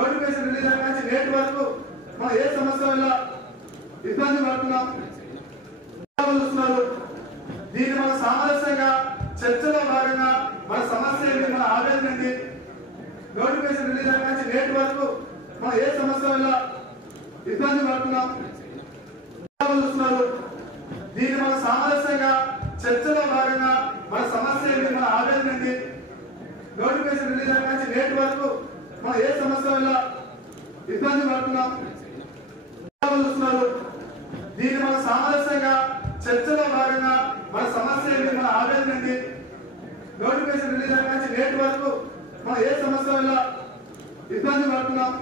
Notification release అయిన నుంచి నేటి వరకు మనం ఏ సమస్య వల్ల ఇబ్బంది పడుతున్నాం చూస్తున్నారు. దీన్ని మన సామరస్యంగా చర్చలో భాగంగా మన సమస్య ఏంటి, మన ఆవేదన ఏంటి, నోటిఫికేషన్ రిలీజ్ అయిన నుంచి నేటి వరకు మనం ఏ సమస్య వల్ల ఇబ్బంది పడుతున్నాం చూస్తున్నారు. దీన్ని మన సామరస్యంగా చర్చలో భాగంగా మన సమస్య ఏంటి, మన ఆవేదన ఏంటి, నోటిఫికేషన్ రిలీజ్ అయిన నుంచి నేటి వరకు మనం ఏ సమస్య వల్ల ఇబ్బంది పడుతున్నాం చూస్తున్నారు. దీన్ని మన సామరస్యంగా చర్చలో భాగంగా మన సమస్య ఏంటి, మన ఆవేదన ఏంటి, నోటిఫికేషన్ రిలీజ్ అయిన నుంచి నేటి వరకు మనం ఏ సమస్య వల్ల ఇబ్బంది పడుతున్నాం